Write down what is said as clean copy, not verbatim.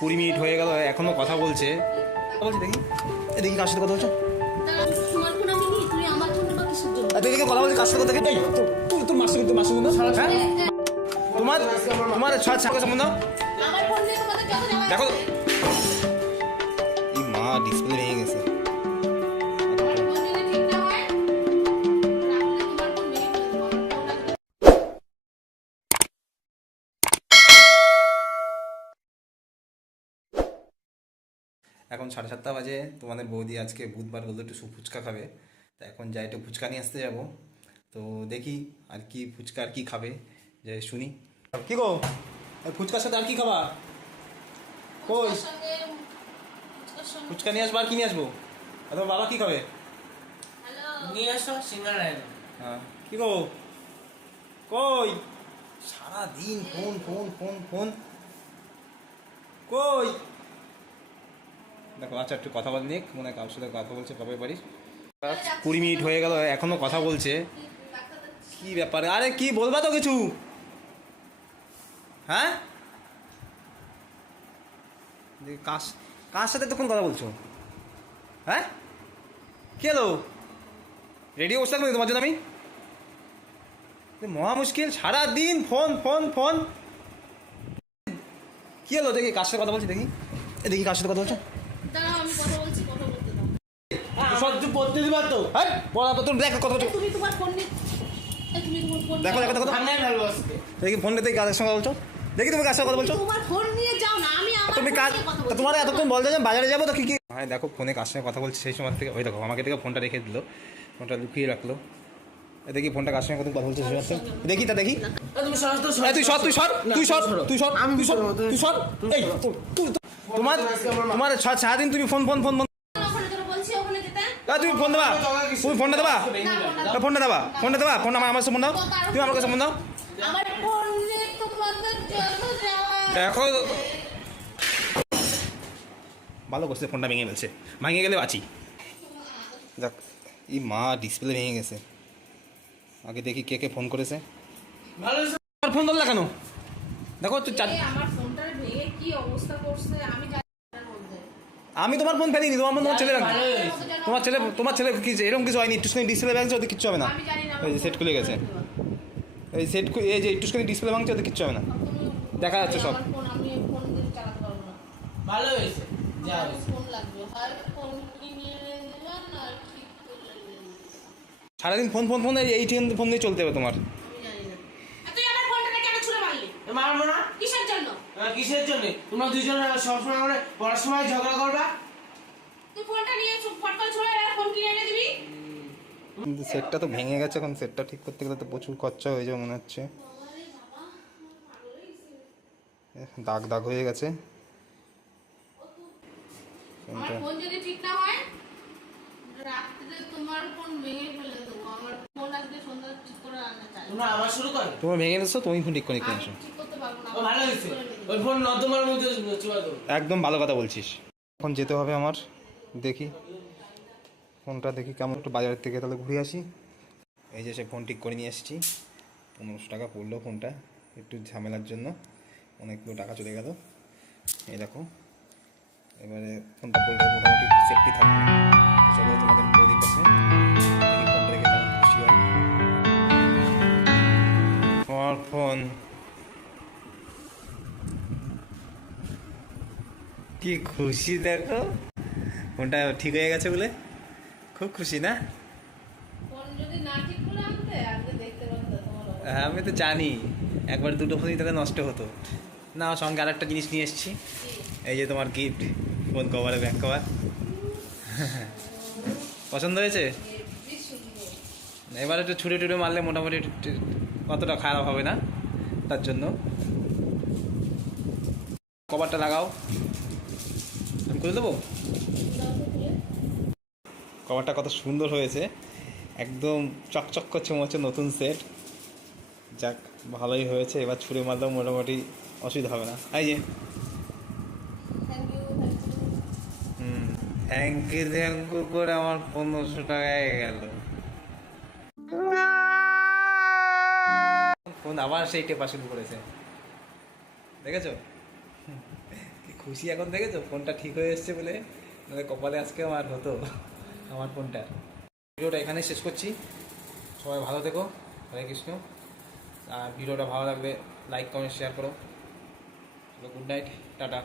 20 minute হয়ে গেল, এখনো কথা বলছে। বলছি দেখি, দেখি কার সাথে কথা বলছো। দেখি কথা বলছি কার সাথে কথা। তোর মাসে কিন্তু মাসে কিন্তু তোমার তোমার সম্বন্ধ দেখো। এই মা ডিসপ্লে ভেঙে গেছে। এখন 7:30 বাজে। তোমাদের বৌদি আজকে বুধবার বলতে একটু ফুচকা খাবে, তা এখন যাই একটু ফুচকা নিয়ে আসতে যাবো। তো দেখি আর কি ফুচকা আর কি খাবে, যে শুনি। কি গো, ফুচকার সাথে আর কি খাবা? কই ফুচকা নিয়ে আসবো, আর কি নিয়ে আসবো? তোমার বাবা কি খাবে? নিয়ে আসো সিঙ্গারা। হ্যাঁ, কি গো কই? সারাদিন ফোন ফোন ফোন ফোন কই? দেখো আচ্ছা একটু কথা বল নিক, মনে হয় কারোর সাথে কথা বলছে বাপের বাড়ির। 20 মিনিট হয়ে গেল, এখনো কথা বলছে। কি ব্যাপারে? আরে কি বলবা তো কিছু? হ্যাঁ, কার সাথে তখন কথা বলছো? হ্যাঁ, কি হলো? রেডিও বসে থাকবো তোমার জন্য আমি? মহা মুশকিল, সারাদিন ফোন ফোন ফোন। কি হলো? দেখি কার সাথে কথা বলছি, দেখি দেখি কার সাথে কথা বলছো। দেখো দেখো দেখো, দেখি ফোন দেখি কাদের সঙ্গে বলছো। দেখি তুমি কার সাথে কথা বলছো। তুমি কাজ তোমার এতক্ষণ বলছো যে বাজারে যাবো, তো কি কি ভাই দেখো ফোনে কার সঙ্গে কথা বলছি সেই সময় থেকে। ওই দেখো আমাকে থেকে ফোনটা রেখে দিল, ফোনটা লুকিয়ে রাখলো। দেখি ফোনটা কার সঙ্গে কথা বলছে সেই সময় দেখি। তা দেখি তুই সর তুই সর তুই সর তুই সর তুই সর তুই সর। এই তোমার তোমার সারাদিন তুমি ফোন ফোন ফোন ফোন। তুমি ফোন দেবা, তুমি ফোনটা দেবা, ফোনটা দেবা, ফোনটা দেবা, ফোন আমার সাথে ফোন দাও, তুমি আমার কাছে ফোন দাও। দেখো ভালো করছে, ফোনটা ভেঙে ফেলছে, ভেঙে গেলে বাঁচি। দেখ এই মা ডিসপ্লে ভেঙে গেছে। আগে দেখি কে কে ফোন করেছে। আমার ফোন ধরলা কেন? দেখো আমি তোমার ফোন ফেলিনি, তোমার ফোন তোমার ছেলে রাখবে। তোমার ছেলে কি এরকম কিছু হয়নি, একটুখানি ডিসপ্লে ভাঙছে, ওদের কিচ্ছু হবে না। এই যে সেট খুলে গেছে, এই সেট এই যে একটুখানি ডিসপ্লে ভাঙছে, ওদের কিচ্ছু হবে না, দেখা যাচ্ছে সব। ভালো হয়েছে, সারাদিন ফোন ফোন ফোন, এই ফোন দিয়ে চলতে হবে তোমার। মারবো না। কিসের জন্য? তোমরা দুইজন সবসময় করে পড়ার সময় ঝগড়া করবা। কিন্তু সেটটা তো ভেঙে গেছে, এখন সেটটা ঠিক করতে গেলে তো প্রচুর খরচা হয়ে যাবে মনে হচ্ছে। দাগ দাগ হয়ে গেছে। তোমার ভেঙে গেছো, তুমি ফোন ঠিক করে নিয়ে আসো। একদম ভালো কথা বলছিস। এখন যেতে হবে আমার, দেখি ফোনটা দেখি কেমন, একটু বাজারের থেকে তাহলে ঘুরে আসি। এই যে সে ফোন ঠিক করে নিয়ে এসেছি, 1500 টাকা পড়লো ফোনটা, একটু ঝামেলার জন্য অনেকগুলো টাকা চলে গেল। এই দেখো এবারে ফোনটা পড়লে মোটামুটি সেফটি থাকবে। চলো তোমাদের বৌদির কাছে, দেখি ফোনটা দেখে কেমন খুশি হয়। আমার ফোন কি খুশি, দেখো ফোনটা ঠিক হয়ে গেছে বলে খুব খুশি না? হ্যাঁ আমি তো জানি, একবার দুটো ফোনই তাহলে নষ্ট হতো না। সঙ্গে আর একটা জিনিস নিয়ে এসেছি, এই যে তোমার গিফট, ফোন কভারে ব্যাক কভার। পছন্দ হয়েছে? এবার একটু ছুটে টুটে মারলে মোটামুটি কতটা খারাপ হবে না, তার জন্য কভারটা লাগাও। আমি করে দেবো। কভারটা কত সুন্দর হয়েছে, একদম চকচক করছে, মনে হচ্ছে নতুন সেট। যাক ভালোই হয়েছে, এবার ছুঁড়ে মারলেও মোটামুটি অসুবিধা হবে না। এই যে থ্যাংক ইউ করে আমার 1500 টাকায় গেল। ফোন আবার সেই টেপা শুরু করেছে, দেখেছো? খুশি এখন দেখেছো ফোনটা ঠিক হয়ে এসছে বলে, নাহলে কপালে আজকে আমার হতো আমার ফোনটা। ভিডিওটা এখানেই শেষ করছি, সবাই ভালো থেকো, হরে কৃষ্ণ। আর ভিডিওটা ভালো লাগলে লাইক কমেন্ট শেয়ার করো। Good night, tata.